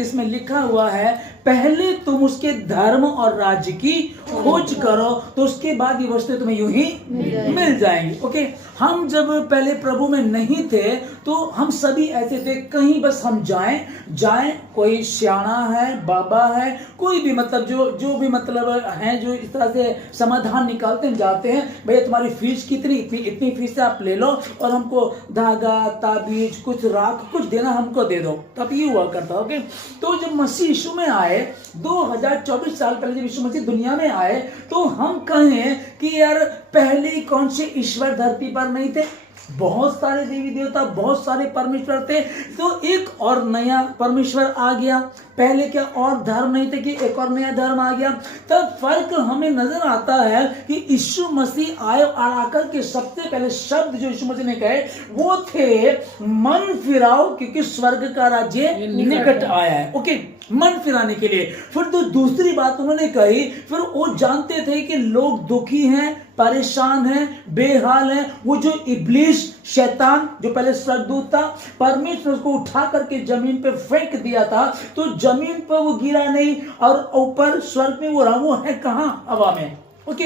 इसमें लिखा हुआ है पहले तुम उसके धर्म और राज्य की खोज करो तो उसके बाद ये वस्तुएं तुम्हें यूं ही मिल जाएंगी। ओके, हम जब पहले प्रभु में नहीं थे तो हम सभी ऐसे थे, कहीं बस हम जाएं, कोई सियाना है, बाबा है, कोई भी मतलब जो भी मतलब है, जो इस तरह से समाधान निकालते हैं, जाते हैं, भैया तुम्हारी फीस कितनी, इतनी फीस आप ले लो और हमको धागा, ताबीज, कुछ राख, कुछ देना हमको दे दो, तब ये हुआ करता। ओके, तो जब मसीह यीशु में आए 2024 साल पहले, जब यीशु मसीह दुनिया में आए, तो हम कहें कि यार पहले कौन से ईश्वर धरती पर नहीं थे, बहुत सारे देवी देवता, बहुत सारे परमेश्वर थे, तो एक और नया परमेश्वर आ गया। पहले क्या और धर्म नहीं थे कि एक और नया धर्म आ गया। तब फर्क हमें नजर आता है कि यीशु मसीह आए और आकर के सबसे पहले शब्द जो यीशु मसीह ने कहे वो थे मन फिराओ क्योंकि स्वर्ग का राज्य निकट आया है। ओके, मन फिराने के लिए। फिर तो दूसरी बात उन्होंने कही, फिर वो जानते थे कि लोग दुखी हैं, परेशान हैं, बेहाल हैं। वो जो इब्लीस, शैतान जो पहले स्वर्गदूत था, परमेश्वर उसको उठा करके जमीन पे फेंक दिया था, तो जमीन पर वो गिरा नहीं और ऊपर स्वर्ग में वो रहा, वो है कहां? हवा में। ओके,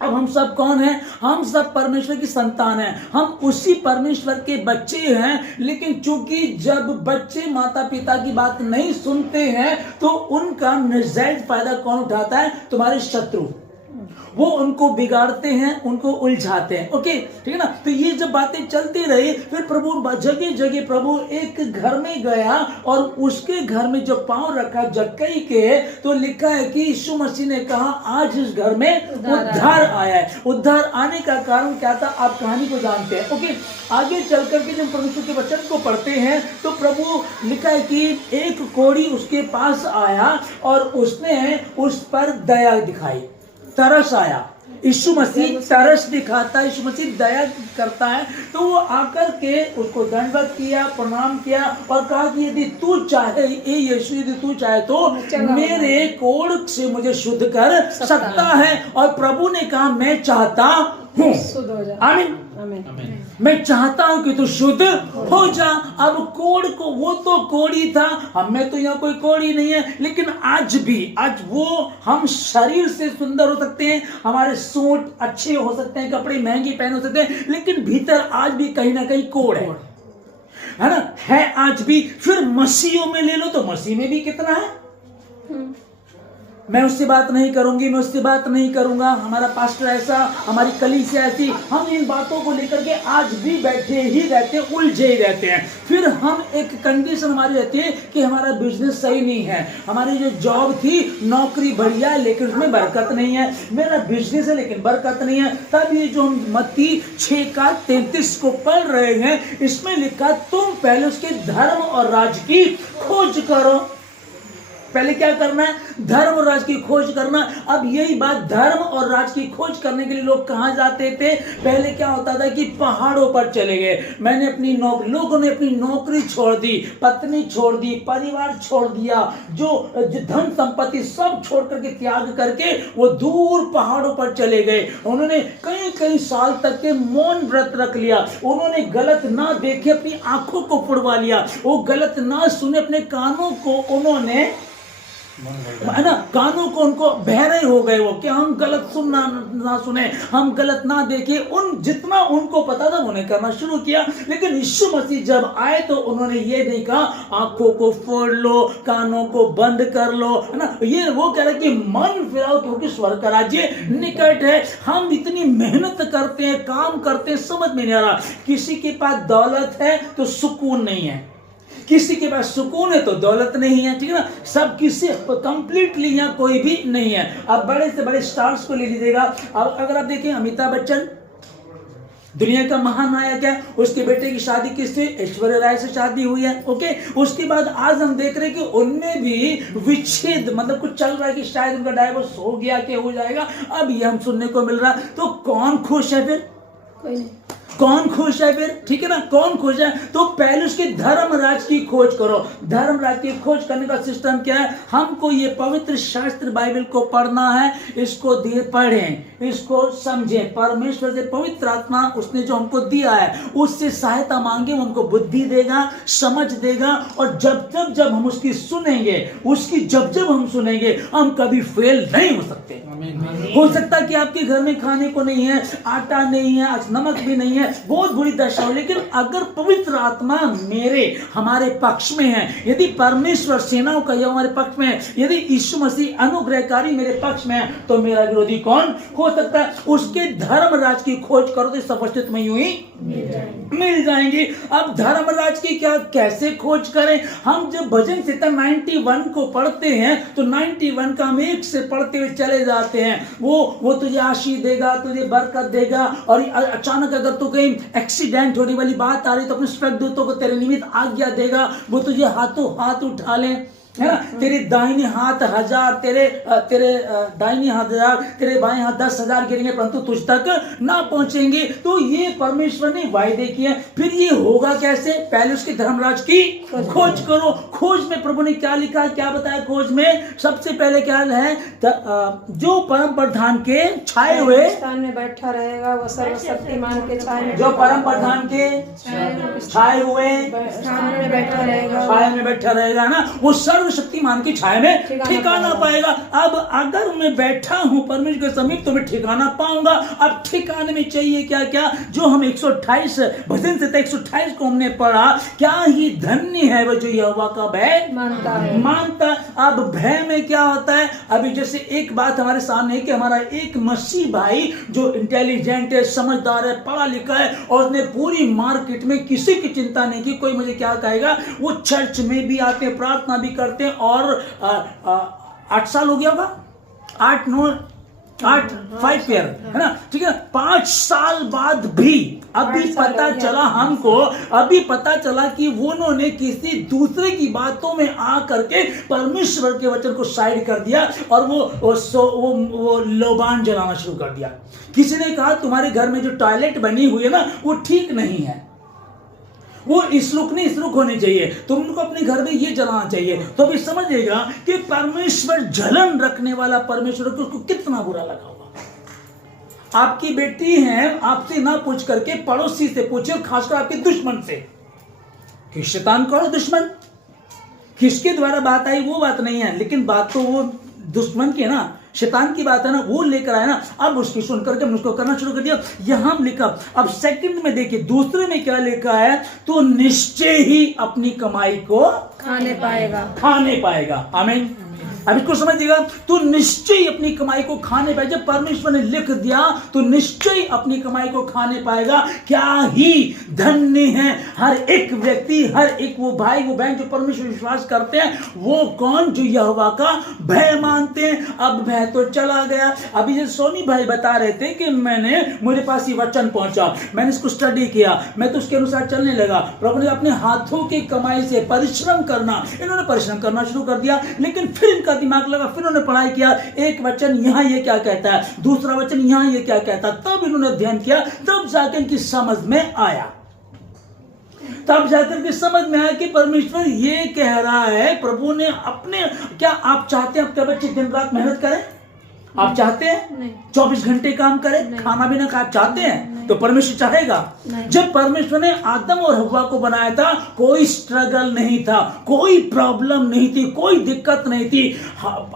अब हम सब कौन हैं? हम सब परमेश्वर की संतान हैं, हम उसी परमेश्वर के बच्चे हैं। लेकिन चूंकि जब बच्चे माता पिता की बात नहीं सुनते हैं तो उनका नाजायज फायदा कौन उठाता है? तुम्हारे शत्रु। वो उनको बिगाड़ते हैं, उनको उलझाते हैं। ओके, ठीक है ना। तो ये जब बातें चलती रही, फिर प्रभु जगह जगह प्रभु एक घर में गया और उसके घर में जब पांव रखा जक्कई के, तो लिखा है कि यीशु मसीह ने कहा आज इस घर में उद्धार आया है। उद्धार आने का कारण क्या था? आप कहानी को जानते हैं। ओके, आगे चल करके जब परमेश्वर के वचन को पढ़ते हैं तो प्रभु लिखा है कि एक कोढ़ी उसके पास आया और उसने उस पर दया दिखाई, तरस आया। यीशु मसीह तरस दिखाता है, यीशु मसीह दया करता है। तो वो आकर के उसको दंडवत किया, प्रणाम किया और कहा कि यदि तू चाहे, यीशु यदि तू चाहे तो मेरे कोढ़ से मुझे शुद्ध कर सकता है। और प्रभु ने कहा मैं चाहता हूँ। आमीन, मैं चाहता हूं कि तू शुद्ध हो जा। अब कोढ़ को, वो तो कोढ़ी था, हमें तो यहाँ कोई कोढ़ी नहीं है, लेकिन आज वो हम शरीर से सुंदर हो सकते हैं, हमारे सूट अच्छे हो सकते हैं, कपड़े महंगे पहन हो सकते हैं, लेकिन भीतर आज भी कहीं ना कहीं कोढ़ है ना, है आज भी। फिर मसीहों में ले लो तो मसीह में भी कितना है। मैं उससे बात नहीं करूंगी, मैं उससे बात नहीं करूंगा, हमारा पास्टर ऐसा, हमारी कलीसिया ऐसी। हम इन बातों को लेकर के आज भी बैठे ही रहते हैं, उलझे ही रहते हैं। फिर हम एक कंडीशन हमारी रहती है कि हमारा बिजनेस सही नहीं है, हमारी जो जॉब थी, नौकरी बढ़िया है लेकिन उसमें बरकत नहीं है, मेरा बिजनेस है लेकिन बरकत नहीं है। तब ये जो हम मत्ती 6:33 को पढ़ रहे हैं, इसमें लिखा तुम पहले उसके धर्म और राज्य की खोज करो। पहले क्या करना है? धर्म और राज की खोज करना। अब यही बात, धर्म और राज की खोज करने के लिए लोग कहां जाते थे? पहले क्या होता था कि पहाड़ों पर चले गए। लोगों ने अपनी नौकरी छोड़ दी, पत्नी छोड़ दी, परिवार छोड़ दिया, जो धन संपत्ति सब छोड़ करके, त्याग करके वो दूर पहाड़ों पर चले गए। उन्होंने कई साल तक के मौन व्रत रख लिया। उन्होंने गलत ना देखे, अपनी आंखों को फुड़वा लिया। वो गलत ना सुने, अपने कानों को उन्होंने, है ना, कानों को उनको बहरे हो गए वो, कि हम गलत सुनना ना सुने, हम गलत ना देखे। जितना उनको पता था उन्होंने करना शुरू किया। लेकिन यीशु मसीह जब आए तो उन्होंने ये नहीं कहा आंखों को फोड़ लो, कानों को बंद कर लो, है ना। ये वो कह रहे कि मन फिराओ क्योंकि स्वर्ग का राज्य निकट है। हम इतनी मेहनत करते हैं, काम करते हैं, समझ में नहीं आ रहा। किसी के पास दौलत है तो सुकून नहीं है, किसी के पास सुकून है तो दौलत नहीं है, ठीक है ना। सब किसी कंप्लीटली यहाँ कोई भी नहीं है। अब बड़े से बड़े स्टार्स को ले लीजिएगा। अब अगर आप देखें, अमिताभ बच्चन दुनिया का महान नायक है, उसके बेटे की शादी किससे? ऐश्वर्या राय से शादी हुई है। ओके, उसके बाद आज हम देख रहे हैं कि उनमें भी विच्छेद, मतलब कुछ चल रहा है कि शायद उनका डाइवोर्स हो गया, क्या हो जाएगा, अब ये हम सुनने को मिल रहा है। तो कौन खुश है? फिर कोई नहीं। कौन खुश है फिर, ठीक है ना, कौन खुश है? तो पहले उसके धर्म राज की खोज करो। धर्म राज की खोज करने का सिस्टम क्या है? हमको ये पवित्र शास्त्र बाइबल को पढ़ना है, इसको पढ़ें, इसको समझें। परमेश्वर से पवित्र आत्मा उसने जो हमको दिया है उससे सहायता मांगे, उनको बुद्धि देगा, समझ देगा। और जब हम उसकी सुनेंगे, उसकी जब हम सुनेंगे, हम कभी फेल नहीं हो सकते। हो सकता कि आपके घर में खाने को नहीं है, आटा नहीं है, आज नमक भी नहीं है, बहुत बुरी दशा हो, लेकिन अगर पवित्र आत्मा हमारे पक्ष में है, यदि परमेश्वर सेनाओं का हमारे पक्ष में है, यदि यीशु मसीह अनुग्रहकारी मेरे पक्ष में है, तो मेरा विरोधी कौन हो सकता है? उसके धर्म राज की खोज करो तो सब वस्तु तुम्हें यूं ही मिल जाएंगी। अब धर्म राज की क्या कैसे खोज करें? हम जब भजन संहिता 91 को पढ़ते हैं तो 91 का हम एक से पढ़ते हुए चले जाते हैं। वो तुझे आशीष देगा, तुझे बरकत देगा। और अचानक अगर तू कहीं एक्सीडेंट होने वाली बात आ रही तो अपने स्वर्गदूतों को तेरे निमित्त आज्ञा देगा, वो तुझे हाथों हाथ उठा ले, है ना। तेरे दाहिने हाथ 1000, तेरे दाहिने हाथ 1000, तेरे बाएं हाथ 10,000 गिरेंगे परंतु तुझ तक ना पहुंचेंगे। तो ये परमेश्वर ने वायदे किए। फिर ये होगा कैसे? पहले उसके धर्मराज की खोज करो। खोज में प्रभु ने क्या लिखा, क्या बताया? खोज में सबसे पहले क्या है? जो परम प्रधान के छाए हुए स्थान में बैठा रहेगा, वो सर्वशक्तिमान के छाए में, जो परम प्रधान के छाए हुए स्थान में बैठा रहेगा, छाया में बैठा रहेगा ना, वो सर्वशक्तिमान की छाया में ठिकाना पाएगा। अब अगर मैं बैठा हूं परमेश्वर के समीप तो मैं ठिकाना पाऊंगा। अब ठिकाने में चाहिए क्या क्या? जो हम 128 भजन संहिता 128 को हमने पढ़ा, क्या ही धन्य है वो जो यहोवा का भय मानता। अब भय में क्या होता है? अभी जैसे एक बात हमारे सामने है कि हमारा एक मसीह भाई जो इंटेलिजेंट है, समझदार है, पढ़ा लिखा है, और उसने पूरी मार्केट में किसी की चिंता नहीं की, कोई मुझे क्या कहेगा। वो चर्च में भी आते हैं, प्रार्थना भी करते हैं, और 8 साल हो गया होगा, 5 ईयर, है ना, ठीक है। 5 साल बाद भी अभी पता चला हमको, अभी पता चला कि उन्होंने किसी दूसरे की बातों में आ करके परमेश्वर के वचन को साइड कर दिया और वो लोबान जलाना शुरू कर दिया। किसी ने कहा तुम्हारे घर में जो टॉयलेट बनी हुई है ना, वो ठीक नहीं है, वो इस रुख होनी चाहिए, तुमको अपने घर में ये जलाना चाहिए। तो अभी समझिएगा कि परमेश्वर जलन रखने वाला परमेश्वर को उसको कितना बुरा लगा होगा। आपकी बेटी है, आपसे ना पूछ करके पड़ोसी से पूछे, खासकर आपके दुश्मन से। कि शैतान कौन है दुश्मन? किसके द्वारा बात आई वो बात नहीं है, लेकिन बात तो वो दुश्मन की है ना, शैतान की बात है ना, वो लेकर आया ना। अब उसकी सुनकर जब उसको करना शुरू कर दिया, यहां लिखा। अब सेकंड में देखिए दूसरे में क्या लिखा है, तो निश्चय ही अपनी कमाई को खाने पाएगा। आमीन। अब इसको समझिएगा, तो निश्चय अपनी कमाई को खाने पाएगा। जब परमेश्वर ने लिख दिया तो निश्चय अपनी कमाई को खाने पाएगा। क्या ही धन्य है हर एक व्यक्ति, हर एक वो भाई वो बहन जो परमेश्वर विश्वास करते हैं। वो कौन? जो यहोवा का भय मानते हैं। अब भय तो चला गया। अभी जैसे सोनी भाई बता रहे थे कि मुझे पास ये वचन पहुंचा, मैंने इसको स्टडी किया, मैं तो उसके अनुसार चलने लगा। प्रभु ने अपने हाथों की कमाई से परिश्रम करना, इन्होंने परिश्रम करना शुरू कर दिया। लेकिन फिर दिमाग लगा, फिर उन्होंने पढ़ाई किया, एक वचन यहां ये क्या कहता है, दूसरा वचन यहां ये क्या कहता है, तब इन्होंने अध्ययन किया, तब जाकर इनकी समझ में आया, तब जाकर के समझ में आया कि परमेश्वर ये कह रहा है। प्रभु ने अपने, क्या आप चाहते हैं आपके बच्चे दिन रात मेहनत करें? आप चाहते हैं 24 घंटे काम करें, खाना भी ना खाए? आप चाहते हैं? तो परमेश्वर चाहेगा। जब परमेश्वर ने आदम और हव्वा को बनाया था, कोई स्ट्रगल नहीं था, कोई प्रॉब्लम नहीं थी, कोई दिक्कत नहीं थी।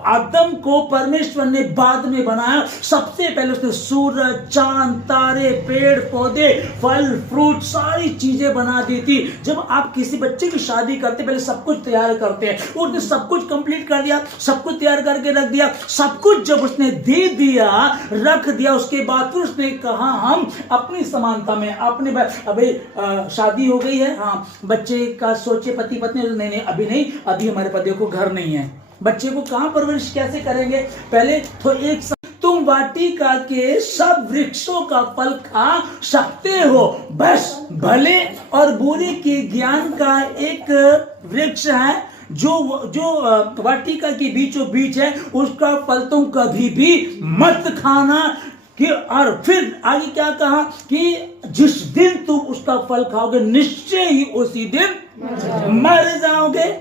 आदम को परमेश्वर ने बाद में बनाया। सबसे पहले उसने सूरज, चांद, तारे, पेड़ पौधे, फल फ्रूट सारी चीजें बना दी थी। जब आप किसी बच्चे की शादी करते पहले सब कुछ तैयार करते हैं, उसने सब कुछ कंप्लीट कर दिया, सब कुछ तैयार करके रख दिया। सब कुछ जब उसने दे दिया, रख दिया, उसके बाद फिर उसने कहा हम अपनी समानता में अपने अभी शादी हो गई है, हाँ बच्चे का सोचे पति पत्नी, नहीं अभी नहीं, अभी हमारे पास देखो घर नहीं है, बच्चे को कहां परवरिश कैसे करेंगे? पहले तो तुम वाटिका के सब वृक्षों का फल खा सकते हो, बस भले और बुरे के ज्ञान का एक वृक्ष है जो वाटिका के बीचों बीच है, उसका फल तुम कभी भी मत खाना। कि और फिर आगे क्या कहा कि जिस दिन तुम उसका फल खाओगे निश्चय ही उसी दिन मर जाओगे।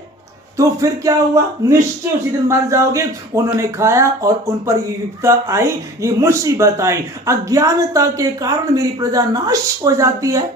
तो फिर क्या हुआ, निश्चय उसी दिन मर जाओगे। उन्होंने खाया और उन पर ये विपदा आई, ये मुसीबत आई। अज्ञानता के कारण मेरी प्रजा नाश हो जाती है।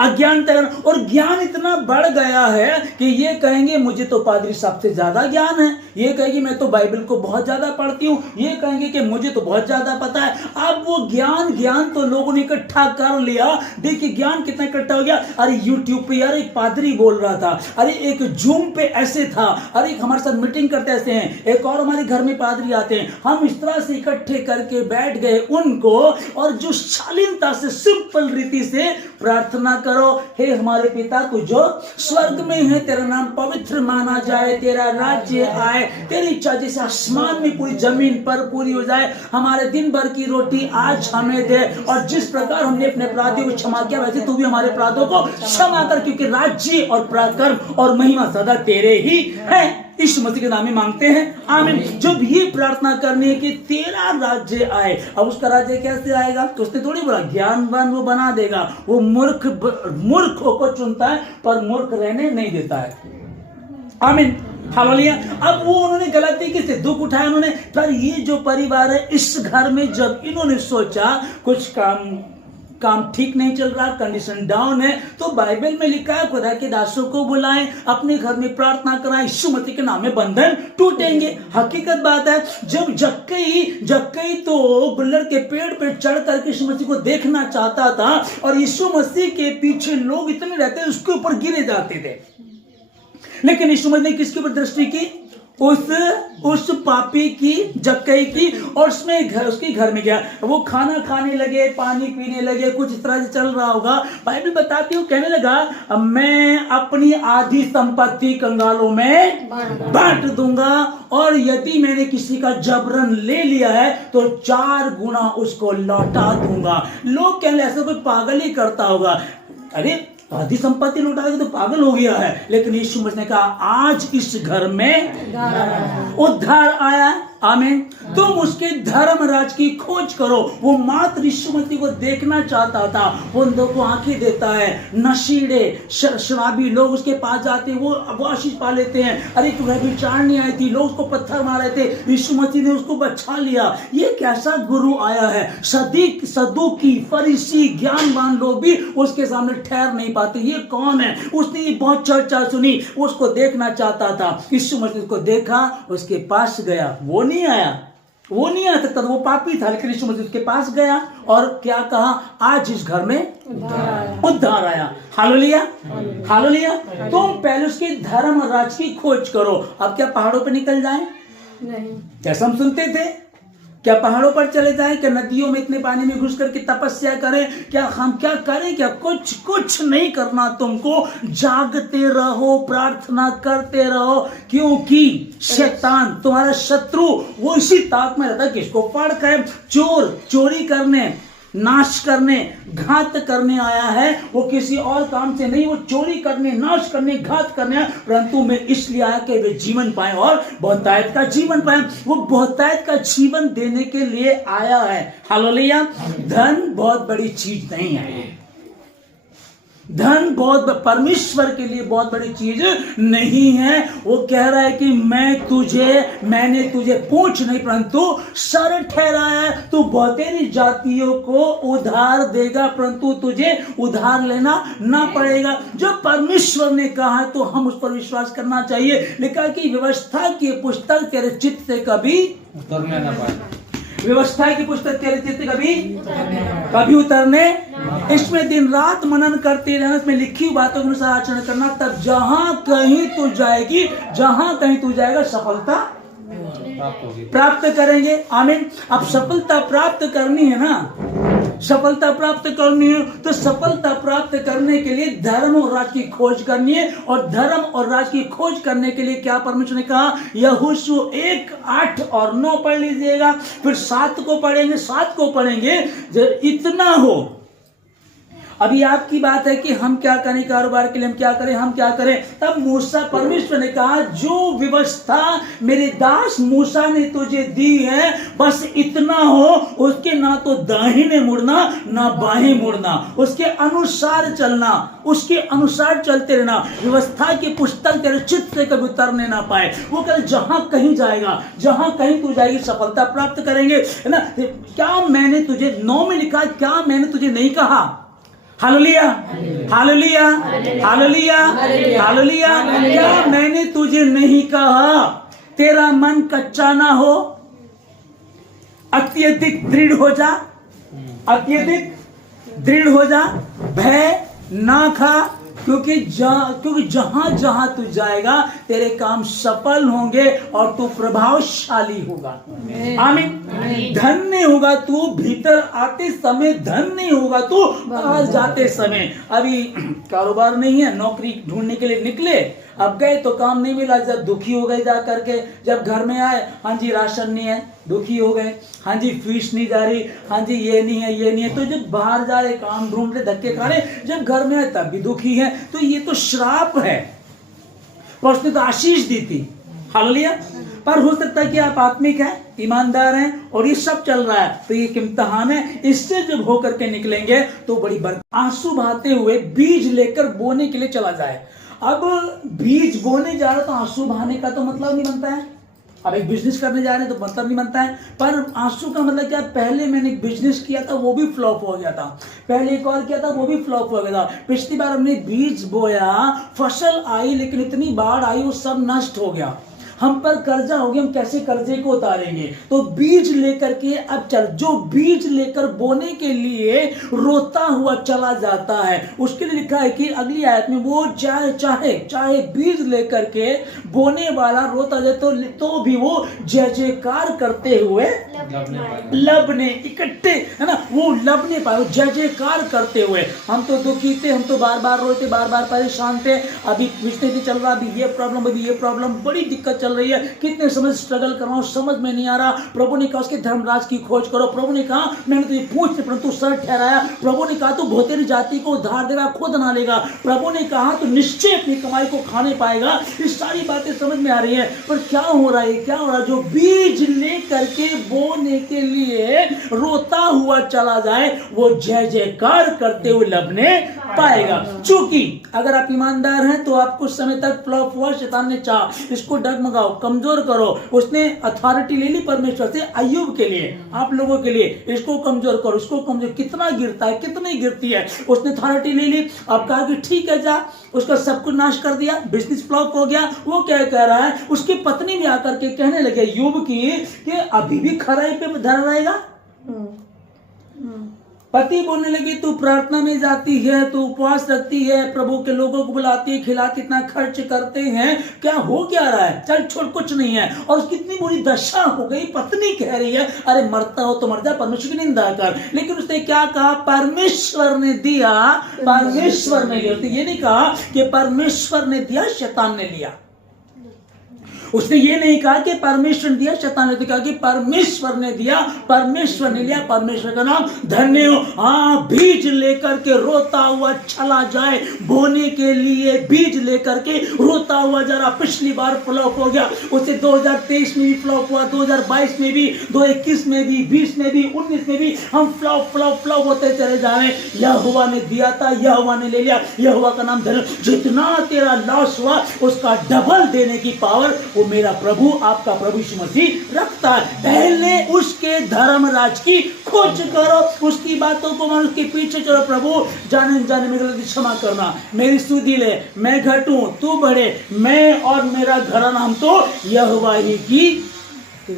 अज्ञानता और ज्ञान इतना बढ़ गया है कि ये कहेंगे मुझे तो पादरी साहब से ज्यादा ज्ञान है, ये कहेंगे मैं तो बाइबल को बहुत ज्यादा पढ़ती हूँ, ये कहेंगे कि मुझे तो बहुत ज्यादा पता है। अब वो ज्ञान तो लोगों ने इकट्ठा कर लिया। देखिए ज्ञान कितना इकट्ठा हो गया। अरे यूट्यूब पे यार एक पादरी बोल रहा था, अरे एक जूम पे ऐसे था, अरे एक हमारे साथ मीटिंग करते ऐसे हैं, एक और हमारे घर में पादरी आते हैं। हम इस तरह से इकट्ठे करके बैठ गए उनको, और जो शालीनता से सिंपल रीति से प्रार्थना करो, हे हमारे पिता तू जो स्वर्ग में है, तेरा नाम पवित्र माना जाए, तेरा राज्य आए, तेरी इच्छा जैसे आसमान में पूरी जमीन पर पूरी हो जाए। हमारे दिन भर की रोटी आज हमें दे, और जिस प्रकार हमने अपने अपराधियों को क्षमा किया वैसे तू भी हमारे अपराधों को क्षमा कर, क्योंकि राज्य और पराक्रम और महिमा सदा तेरे ही है। इस मसीह के नाम में मांगते हैं, आमीन। जब ये प्रार्थना करनी है कि तेरा राज्य आए, अब उसका राज्य कैसे आएगा? तो उसने थोड़ी बोला ज्ञानवान वो बना देगा, वो मूर्खों को चुनता है पर मूर्ख रहने नहीं देता है, आमीन, हालेलुया। अब वो उन्होंने गलत तरीके से दुख उठाया उन्होंने। पर ये जो परिवार है इस घर में जब इन्होंने सोचा कुछ काम ठीक नहीं चल रहा, कंडीशन डाउन है, तो बाइबल में लिखा है खुदा के दासों को बुलाएं, अपने घर में प्रार्थना कराएं, यीशु मसीह के नाम में बंधन टूटेंगे। हकीकत बात है, जब जक्कई तो गुल्लर के पेड़ पे चढ़ करके यीशु मसीह को देखना चाहता था, और यीशु मसीह के पीछे लोग इतने रहते उसके ऊपर गिरे जाते थे, लेकिन यीशु मसीह ने किसके ऊपर दृष्टि की? उस पापी की, जक्कई की, और उसके घर में गया। वो खाना खाने लगे, पानी पीने लगे, कुछ इस तरह से चल रहा होगा। बाइबल बताती हूँ, कहने लगा मैं अपनी आधी संपत्ति कंगालों में बांट दूंगा, और यदि मैंने किसी का जबरन ले लिया है तो 4 गुना उसको लौटा दूंगा। लोग कहने ऐसा कोई पागल ही करता होगा, अरे आधी संपत्ति लौटा के तो पागल हो गया है। लेकिन यीशु मसीह ने कहा आज इस घर में उद्धार आया, आमीन। तुम उसके धर्म राज की खोज करो। वो मात्र यीशु मसीह को देखना चाहता था। वो उन को आंखें देता है, नशीले शराबी लोग उसके पास जाते हैं, वो आशीष पा लेते हैं। अरे तू व्यभिचारणी आई थी, लोग उसको पत्थर मार रहे थे, यीशु मसीह ने उसको बचा लिया। ये कैसा गुरु आया है? सदूकी फरीसी ज्ञानवान लोग भी उसके सामने ठहर नहीं पाते। ये कौन है? उसने बहुत चर्चा सुनी, उसको देखना चाहता था। यीशु मसीह को देखा, उसके पास गया, वो नहीं आ सकता, वो पापी था, लेकिन यीशु मसीह उसके पास गया और क्या कहा? आज इस घर में उद्धार आया। Hallelujah, hallelujah. तुम पहले उसके धर्म और राज की खोज करो। अब क्या पहाड़ों पे निकल जाएं? नहीं। जैसा हम सुनते थे, क्या पहाड़ों पर चले जाएं? क्या नदियों में इतने पानी में घुस करके तपस्या करें? क्या हम क्या करें? क्या कुछ नहीं करना तुमको। जागते रहो, प्रार्थना करते रहो, क्योंकि शैतान तुम्हारा शत्रु वो इसी ताक में रहता है, किसको पढ़ कर चोरी करने, नाश करने, घात करने आया है। वो किसी और काम से नहीं, वो चोरी करने, नाश करने, घात करने, परंतु मैं इसलिए आया कि वे जीवन पाए और बहुतायत का जीवन पाए। वो बहुतायत का जीवन देने के लिए आया है। हालेलुया। धन बहुत बड़ी चीज नहीं है, धन बहुत परमेश्वर के लिए बहुत बड़ी चीज नहीं है। वो कह रहा है कि मैंने तुझे पूंछ नहीं परंतु सर ठहराया है। तू बहुतेरी जातियों को उधार देगा, परंतु तुझे उधार लेना ना पड़ेगा। जो परमेश्वर ने कहा है तो हम उस पर विश्वास करना चाहिए। लिखा कि व्यवस्था की पुस्तक तेरे चित्त से कभी उतरने ना पाए। व्यवस्था की पुस्तक तेरे चित्त कभी उतरने, इसमें दिन रात मनन करते रहना, इसमें लिखी बातों के अनुसार आचरण करना, तब जहां कहीं तू जाएगा सफलता प्राप्त करेंगे। आमीन। अब सफलता प्राप्त करनी है ना, सफलता प्राप्त करनी है तो सफलता प्राप्त करने के लिए धर्म और राज की खोज करनी है। और धर्म और राज की खोज करने के लिए क्या परमेश्वर ने कहा? यहोशू 1:8 और 9 पढ़ लीजिएगा, फिर 7 को पढ़ेंगे। जब इतना हो, अभी आपकी बात है कि हम क्या करें, कारोबार के लिए हम क्या करें, हम क्या करें। तब मूसा, परमेश्वर ने कहा जो व्यवस्था मेरे दास मूसा ने तुझे दी है बस इतना हो, उसके ना तो दाहिने मुड़ना ना बाएं मुड़ना, उसके अनुसार चलना, उसके अनुसार चलते रहना। व्यवस्था की पुस्तक तेरे चित्त से कभी उतरने ना पाए। वो कल जहां कहीं जाएगा, जहां कहीं तू जाएगी सफलता प्राप्त करेंगे, है ना। क्या मैंने तुझे 9 में लिखा, क्या मैंने तुझे नहीं कहा? Hallelujah, hallelujah, hallelujah, hallelujah. क्या मैंने तुझे नहीं कहा तेरा मन कच्चा ना हो, अत्यधिक दृढ़ हो जा, अत्यधिक दृढ़ हो जा, भय ना खा, क्योंकि जहां जहां तू जाएगा तेरे काम सफल होंगे और तू प्रभावशाली होगा। आमीन। धन्य होगा तू भीतर आते समय, धन्य होगा तू बाहर जाते समय। अभी कारोबार नहीं है, नौकरी ढूंढने के लिए निकले, अब गए तो काम नहीं मिला, जब दुखी हो गए जा करके, जब घर में आए, हाँ जी राशन नहीं है, दुखी हो गए, हाँ जी फीस नहीं जा रही, हाँ जी ये नहीं है, ये नहीं है। तो जब बाहर जा रहे, काम ढूंढ रहे, धक्के खा रहे, जब घर में आए तब भी दुखी है। तो ये तो श्राप है, पर उसने तो आशीष दी थी। हालेलुया। पर हो सकता है कि आप आत्मिक हैं, ईमानदार हैं और ये सब चल रहा है, तो ये एक इम्तिहान है, इससे जब होकर के निकलेंगे तो बड़ी बरकत। आंसू बहाते हुए बीज लेकर बोने के लिए चला जाए। अब बीज बोने जा रहा तो आंसू बहाने का तो मतलब नहीं बनता है। अब एक बिजनेस करने जा रहे हैं तो मतलब नहीं बनता है। पर आंसू का मतलब क्या, पहले मैंने एक बिजनेस किया था वो भी फ्लॉप हो गया था, पहले एक और किया था वो भी फ्लॉप हो गया था, पिछली बार हमने बीज बोया, फसल आई लेकिन इतनी बाढ़ आई वो सब नष्ट हो गया, हम पर कर्जा हो गया, हम कैसे कर्जे को उतारेंगे। तो बीज लेकर के अब चल, जो बीज लेकर बोने के लिए रोता हुआ चला जाता है, उसके लिए लिखा है कि अगली आयत में, वो चाहे बीज लेकर के बोने वाला रोता जाए तो भी वो जय जयकार करते हुए लबने, इकट्ठे, है ना, वो लबने पाए, जय जयकार करते हुए। हम तो दुखी थे, हम तो बार बार रोते, बार बार परेशान थे, अभी बिजनेस भी चल रहा, अभी ये प्रॉब्लम, अभी ये प्रॉब्लम, बड़ी दिक्कत चल रही है, कितने समय स्ट्रगल कर रहा हूं, समझ में नहीं आ रहा। प्रभु ने कहा उसके धर्मराज की खोज करो। प्रभु ने कहा मैंने तुझे पूछ परंतु सर ठहराया। प्रभु ने कहा तू बहुतेरी जाति को उधार देगा, खुद ना लेगा। प्रभु ने कहा तू निश्चय अपनी कमाई को खाने पाएगा। ये सारी बातें समझ में आ रही है, पर क्या हो रहा है, क्या हो रहा है, जो बीज ले करके बोने के लिए रोता हुआ चला जाए वो जय जयकार करते हुए लबने पाएगा। चूंकि अगर आप ईमानदार हैं तो आप कुछ समय तक फ्लॉप हुआ, शैतान ने चाहा इसको डगमगाओ, कमजोर करो। उसने अथॉरिटी ले ली परमेश्वर से अय्यूब के लिए, आप लोगों के लिए, इसको कमजोर करो, इसको कमजोर, कितना गिरता है, कितनी गिरती है, उसने अथॉरिटी ले ली। अब कहा कि ठीक है जा, उसका सब कुछ नाश कर दिया, बिजनेस फ्लॉप हो गया। वो क्या कह रहा है, उसकी पत्नी भी आकर के कहने लगे अय्यूब की कि अभी भी खराई पे धरा रहेगा। पति बोलने लगी तू प्रार्थना में जाती है, तू उपवास रखती है, प्रभु के लोगों को बुलाती है, खिला कितना खर्च करते हैं, क्या हो क्या रहा है, चल छोड़, कुछ नहीं है। और उसकी इतनी बुरी दशा हो गई, पत्नी कह रही है अरे मरता हो तो मर जा, परमेश्वर की निंदा कर। लेकिन उसने क्या कहा, परमेश्वर ने दिया, परमेश्वर ने लिया। ये नहीं कहा कि परमेश्वर ने दिया शैतान ने लिया, उसने ये नहीं कहा कि परमेश्वर ने दिया शैतान ने, कहा कि परमेश्वर ने दिया, परमेश्वर ने लिया, परमेश्वर का नाम धन्य हो। हाँ, बीज लेकर के रोता हुआ चला जाए, बोने के लिए बीज लेकर के रोता हुआ जा रहा। पिछली बार फ्लॉप हो गया, उसे 2023 में भी फ्लॉप हुआ, 2022 में भी, 2021 में भी, 20 में भी, 19 में भी हम फ्लॉप होते चले जा रहे हैं। यहोवा ने दिया था, यहोवा ने ले लिया, यहोवा का नाम धन्य। जितना तेरा लॉस हुआ उसका डबल देने की पावर वो मेरा प्रभु, आपका प्रभु यीशु मसीह रखता है। पहले उसके धर्मराज की खोज करो, उसकी बातों को मान, उसके पीछे चलो। प्रभु जाने जाने में गलती क्षमा करना, मेरी स्तुति ले, मैं घटूं तू बढ़े, मैं और मेरा घराना हम तो यहोवा ही की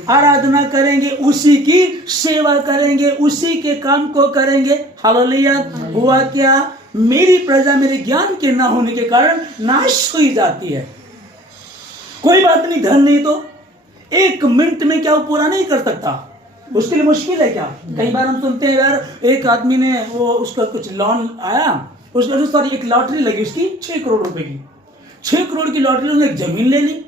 आराधना करेंगे, उसी की सेवा करेंगे, उसी के काम को करेंगे। हालेलुया। हुआ क्या, मेरी प्रजा मेरे ज्ञान के ना होने के कारण नाश हुई जाती है। कोई बात नहीं, धन नहीं तो 1 मिनट में क्या वो पूरा नहीं कर सकता, उसके लिए मुश्किल है क्या। कई बार हम सुनते हैं यार, एक आदमी ने वो उसका कुछ लोन आया, उसका एक लॉटरी लगी उसकी 6 करोड़ रुपए की, 6 करोड़ की लॉटरी, उसने एक जमीन ले ली,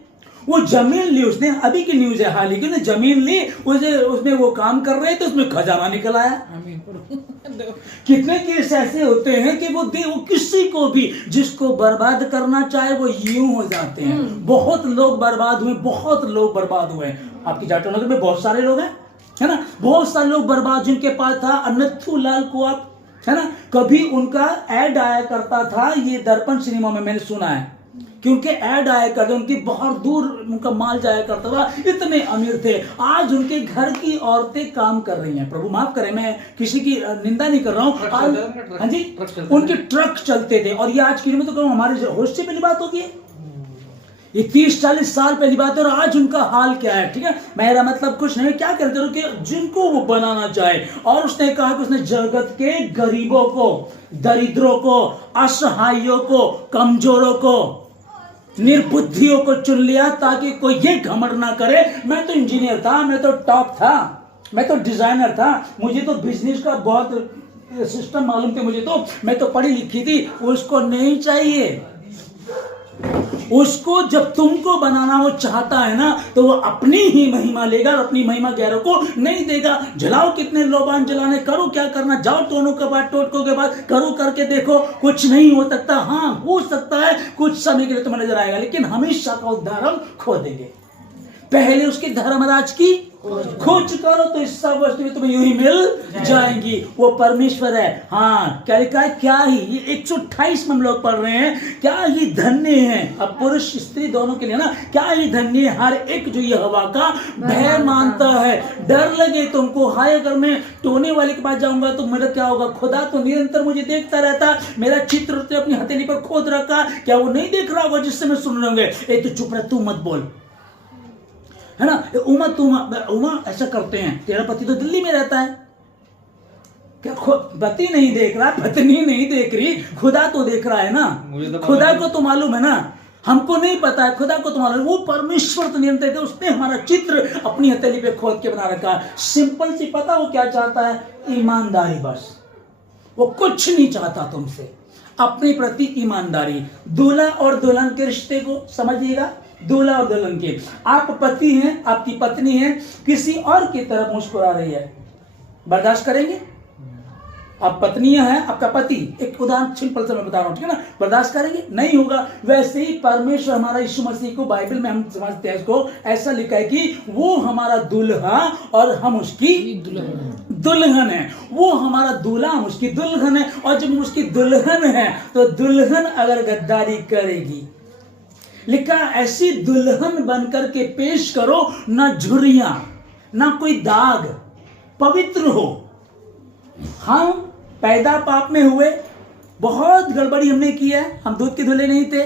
वो जमीन ली उसने, अभी की न्यूज है, हाल ही की, जमीन ली, उसमें वो काम कर रहे थे, उसमें खजाना निकल आया। कितने केस ऐसे होते हैं कि वो किसी को भी जिसको बर्बाद करना चाहे वो यूं हो जाते हैं। बहुत लोग बर्बाद हुए, बहुत लोग बर्बाद हुए। आपकी जाटो नगर में बहुत सारे लोग हैं, है ना, बहुत सारे लोग बर्बाद, जिनके पास था अन्नथू लाल को, आप है ना, कभी उनका ऐड आया करता था, ये दर्पण सिनेमा में मैंने सुना है कि उनके ऐड आया करते, उनकी बहुत दूर उनका माल जाया करता था, इतने अमीर थे। आज उनके घर की औरतें काम कर रही हैं। प्रभु माफ करें, मैं किसी की निंदा नहीं कर रहा हूँ। हाँ जी, उनके ट्रक चलते थे, और ये आज की में तो कहूँ हमारे होश से पहली बात होती है, ये 30-40 साल पहली बात है, और आज उनका हाल क्या है। ठीक है, मेरा मतलब कुछ नहीं, क्या कहते हो कि जिनको वो बनाना चाहे। और उसने कहा कि उसने जगत के गरीबों को, दरिद्रों को, असहायों को, कमजोरों को, निर्बुद्धियों को चुन लिया, ताकि कोई ये घमंड ना करे मैं तो इंजीनियर था, मैं तो टॉप था, मैं तो डिजाइनर था, मुझे तो बिजनेस का बहुत सिस्टम मालूम थे, मुझे तो, मैं तो पढ़ी लिखी थी। उसको नहीं चाहिए। उसको जब तुमको बनाना वो चाहता है ना, तो वो अपनी ही महिमा लेगा, अपनी महिमा गैरों को नहीं देगा। जलाओ कितने लोबान जलाने, करो क्या करना, जाओ टोनों के बाद, टोटकों के बाद, करो, करके देखो, कुछ नहीं हो सकता। हाँ, हो सकता है कुछ समय के लिए तुम्हें नजर आएगा, लेकिन हमेशा का उद्धार हम खो देंगे। पहले उसके धर्मराज की खोज करो तो इस सब वस्तु में तुम्हें यूं ही मिल जाएंगी। वो परमेश्वर है। हाँ, क्या ही ये 128 में हम लोग पढ़ रहे हैं, क्या ही धन्य है। अब पुरुष स्त्री दोनों के लिए ना, क्या ही धन्य है हर एक जो ये हवा का भय मानता है। डर लगे तुमको, हाय अगर मैं टोने वाले के पास जाऊंगा तो मेरा क्या होगा। खुदा तो निरंतर मुझे देखता रहता, मेरा चित्र उसने अपनी हथेली पर खोद रखा, क्या वो नहीं देख रहा होगा जिससे मैं सुन रहे होंगे। ए तो चुप रह, तू मत बोल, है ना। उमा ऐसा करते हैं, तेरा पति तो दिल्ली में रहता है, क्या पति नहीं देख रहा, पत्नी नहीं देख रही, खुदा तो देख रहा है ना। तो खुदा को तो मालूम है ना, हमको नहीं पता है, खुदा को तो मालूम है। वो परमेश्वर तो नियंत्रित है, उसने हमारा चित्र अपनी हथेली पे खोद के बना रखा है। सिंपल सी पता वो क्या चाहता है, ईमानदारी, बस। वो कुछ नहीं चाहता तुमसे, अपने प्रति ईमानदारी। दूल्हा और दुल्हन के रिश्ते को समझिएगा, दूल्हा और दुल्हन के। आप पति हैं, आपकी पत्नी है, किसी और की तरफ मुस्कुरा रही है, बर्दाश्त करेंगे? आप पत्नियां हैं, आपका पति, एक उदाहरण सिंपल से मैं बता रहा हूं, ठीक है ना, बर्दाश्त करेंगे? नहीं होगा। वैसे ही परमेश्वर हमारा यीशु मसीह को, बाइबल में हम समझते हैं इसको, ऐसा लिखा है कि वो हमारा दूल्हा और हम उसकी दुल्हन है। वो हमारा दूल्हा, हम उसकी दुल्हन है। और जब हम उसकी दुल्हन है तो दुल्हन अगर गद्दारी करेगी, लिखा ऐसी दुल्हन बनकर के पेश करो, ना झुर्रियां ना कोई दाग, पवित्र हो। हम पैदा पाप में हुए, बहुत गड़बड़ी हमने की है, हम दूध के धुले नहीं थे,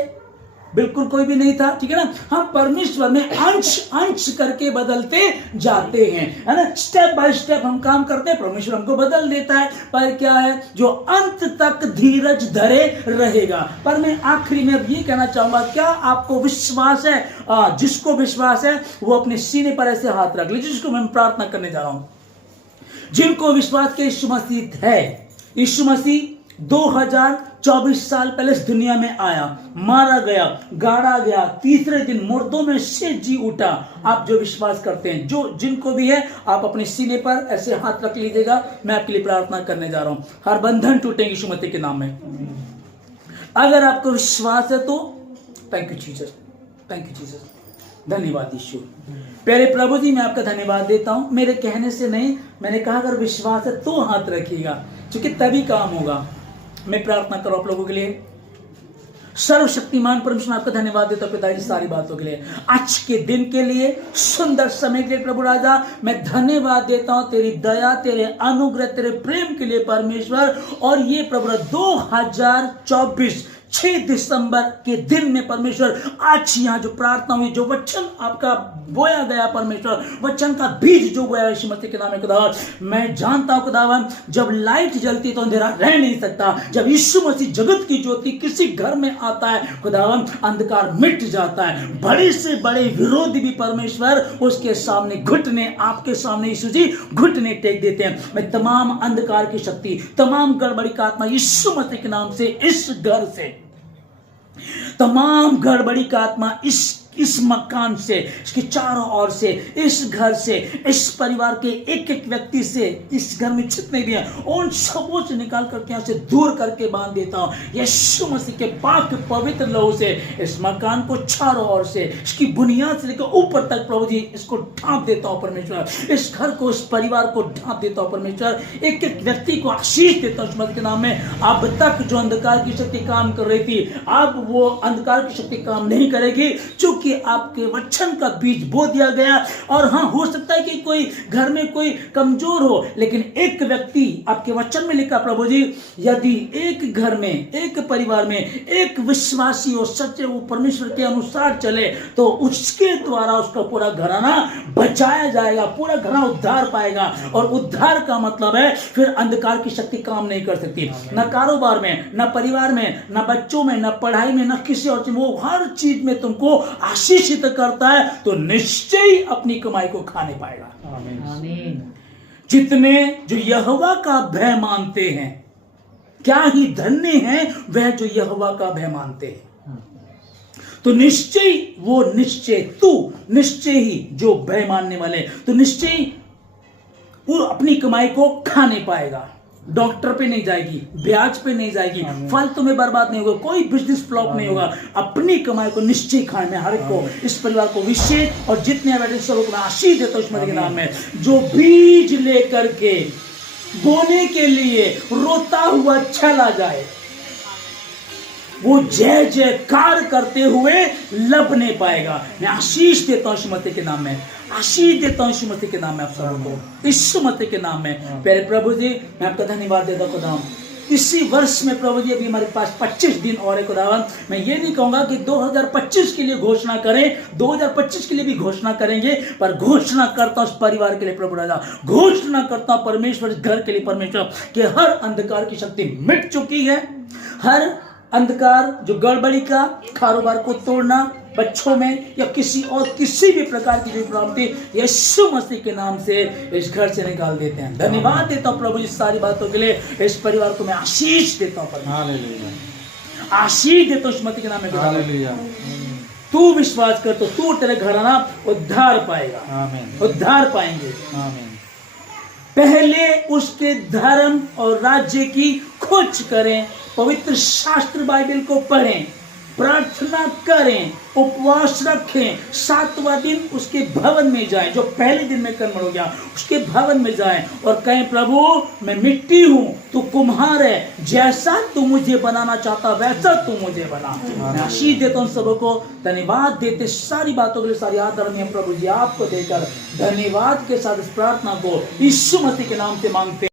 बिल्कुल कोई भी नहीं था, ठीक है ना। हम परमेश्वर में अंश अंश करके बदलते जाते हैं, है ना। स्टेप बाय स्टेप हम काम करते हैं, परमेश्वर हमको बदल देता है। पर क्या है, जो अंत तक धीरज धरे रहेगा। पर मैं आखिरी में अब ये कहना चाहूंगा, क्या आपको विश्वास है? जिसको विश्वास है वो अपने सीने पर ऐसे हाथ रख लीजिए, जिसको मैं प्रार्थना करने जा रहा हूं। जिनको विश्वास के यीशु मसीह है, यीशु मसीह 2024 साल पहले इस दुनिया में आया, मारा गया, गाड़ा गया, तीसरे दिन मुर्दों में से जी उठा। आप जो विश्वास करते हैं, जो जिनको भी है, आप अपने सीने पर ऐसे हाथ रख लीजिएगा। मैं आपके लिए प्रार्थना करने जा रहा हूं। हर बंधन टूटेंगे यीशु मसीह के नाम में। अगर आपको विश्वास है तो thank you Jesus, thank you Jesus, धन्यवाद यीशु। प्यारे प्रभु जी, मैं आपका धन्यवाद देता हूं। मेरे कहने से नहीं, मैंने कहा अगर विश्वास है तो हाथ रखिएगा, क्योंकि तभी काम होगा। मैं प्रार्थना करूं आप लोगों के लिए। सर्वशक्तिमान परमेश्वर, आपका धन्यवाद देता हूं पिताजी सारी बातों के लिए, आज के दिन के लिए, सुंदर समय के लिए। प्रभु राजा, मैं धन्यवाद देता हूं तेरी दया, तेरे अनुग्रह, तेरे प्रेम के लिए परमेश्वर। और ये प्रभु 2024 6 दिसंबर के दिन में परमेश्वर, आज यहाँ जो प्रार्थना हुई, जो वचन आपका बोया गया परमेश्वर, वचन का बीज जो बोया यीशु मसीह के नाम में खुदावन, मैं जानता हूं खुदावन, जब लाइट जलती तो अंधेरा रह नहीं सकता। जब यीशु मसीह जगत की ज्योति किसी घर में आता है खुदावन, अंधकार मिट जाता है। बड़े से बड़े विरोधी भी परमेश्वर उसके सामने घुटने, आपके सामने यीशु जी घुटने टेक देते हैं। मैं तमाम अंधकार की शक्ति, तमाम गड़बड़ी का आत्मा यीशु मसीह के नाम से, इस घर से तमाम गड़बड़ी का आत्मा इस इस मकान से, इसके चारों ओर से, इस घर से, इस परिवार के एक एक व्यक्ति से, इस घर में जितने भी हैं उन सबों से निकाल करके यहाँ से दूर करके बांध देता हूँ यीशु मसीह के पाक पवित्र लहू से। इस मकान को चारों ओर से, इसकी बुनियाद से लेकर ऊपर तक प्रभु जी इसको ढांप देता हूँ परमेश्वर। इस घर को, इस परिवार को ढांप देता हूँ परमेश्वर। एक एक व्यक्ति को आशीष देता हूँ मसीह के नाम में। अब तक जो अंधकार की शक्ति काम कर रही थी, अब वो अंधकार की शक्ति काम नहीं करेगी, क्योंकि आपके वचन का बीज बो दिया गया। और हाँ, हो सकता है कि कोई घर में कोई कमजोर हो, लेकिन एक व्यक्ति आपके वचन में लिखा प्रभु जी, यदि एक घर में, एक परिवार में एक विश्वासी और सच्चे वो परमेश्वर के अनुसार चले तो उसके द्वारा उसका पूरा घराना बचाया जाएगा, पूरा घराना उद्धार पाएगा। और उद्धार का मतलब है फिर अंधकार की शक्ति काम नहीं कर सकती, न कारोबार में, न परिवार में, न बच्चों में, न पढ़ाई में, न किसी और चीज। वो हर चीज में तुमको आशीषित करता है, तो निश्चय ही अपनी कमाई को खाने पाएगा। आमीन। जितने जो यहोवा का भय मानते हैं, क्या ही धन्य हैं वह जो यहोवा का भय मानते हैं। तो निश्चय वो, निश्चय तू, निश्चय ही जो भय मानने वाले, तो निश्चय वो अपनी कमाई को खाने पाएगा। डॉक्टर पे नहीं जाएगी, ब्याज पे नहीं जाएगी, फालतू में बर्बाद नहीं होगा, कोई बिजनेस फ्लॉप नहीं होगा। अपनी कमाई को निश्चय खाने में हर एक को, इस परिवार को विशेष और जितने बैठे सबों को आशीष देता हूं मसीह के नाम में। जो बीज लेकर के बोने के लिए रोता हुआ चला जाए, वो जय जयकार करते हुए लब नहीं पाएगा। मैं आशीष देता हूं यीशु मसीह के नाम में, आशीष देता हूं यीशु मसीह के नाम में आप सबको, यीशु मसीह के नाम में। प्यारे प्रभु जी, मैं आपका धन्यवाद देता हूं खुदा। इसी वर्ष में प्रभु जी अभी हमारे पास 25 दिन और है खुदावन। मैं ये नहीं कहूंगा कि 2025 के लिए घोषणा करें, 2025 के लिए भी घोषणा करेंगे, पर घोषणा करता हूं उस परिवार के लिए प्रभु राजा, घोषणा करता हूं परमेश्वर घर के लिए परमेश्वर, कि हर अंधकार की शक्ति मिट चुकी है। हर अंधकार जो गड़बड़ी का, कारोबार को तोड़ना, बच्चों में या किसी और किसी भी प्रकार की जो प्रॉब्लम थी, यीशु मसीह के नाम से इस घर से निकाल देते हैं। धन्यवाद देता हूं प्रभु जी सारी बातों के लिए। इस परिवार को मैं आशीष देता हूं, आशीष देता हूं मसीह के नाम में। तू विश्वास कर तो तू, तेरे घराना उद्धार पाएगा, उद्धार पाएंगे। पहले उसके धर्म और राज्य की खोज करें, पवित्र शास्त्र बाइबल को पढ़ें, प्रार्थना करें, उपवास रखें, 7वां दिन उसके भवन में जाएं, जो पहले दिन में कर्म हो गया उसके भवन में जाएं और कहें, प्रभु मैं मिट्टी हूं, तू कुम्हार है, जैसा तू मुझे बनाना चाहता वैसा तू मुझे बना। मैं आशीष देता हूं सबों को, धन्यवाद देते सारी बातों के लिए, सारी आदरणीय प्रभु जी आपको देकर धन्यवाद के साथ इस प्रार्थना को यीशु मसीह के नाम से मांगते